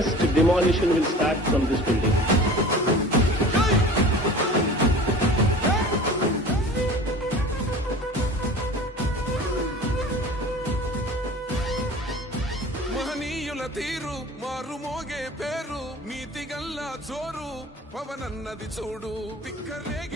First demolition will start from this building. మహనీయుల తీరు మారు మోగే పేరు నీతి గల్లా జోరు పవనన్నది చూడు తిక్కరేగిన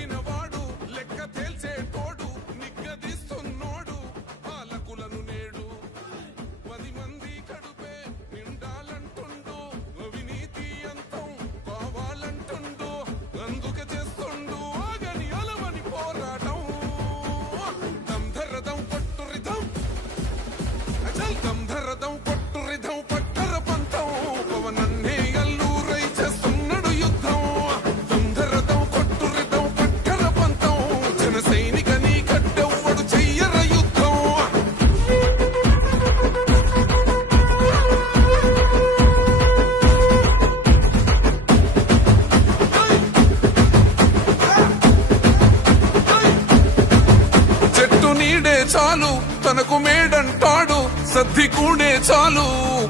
చాలు తనకు మేడంటాడు సద్ది కూడే చాలు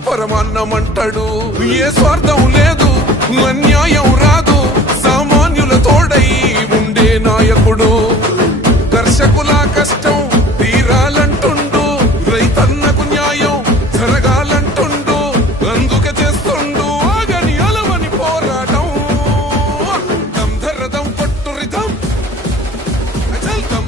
పరమాన్నమంటాడు. ఏ స్వార్థం లేదు అన్యాయం రాదు సామాన్యుల తోడై ఉండే నాయకుడు. దర్శకుల కష్టం తీరాలంటుండు రైతన్నకు న్యాయం జరగాలంటుండు అందుకే చేస్తుండు ఆగని అలవని పోరాటం. దం ధర్రదం కొట్టురిదం అజల్ దం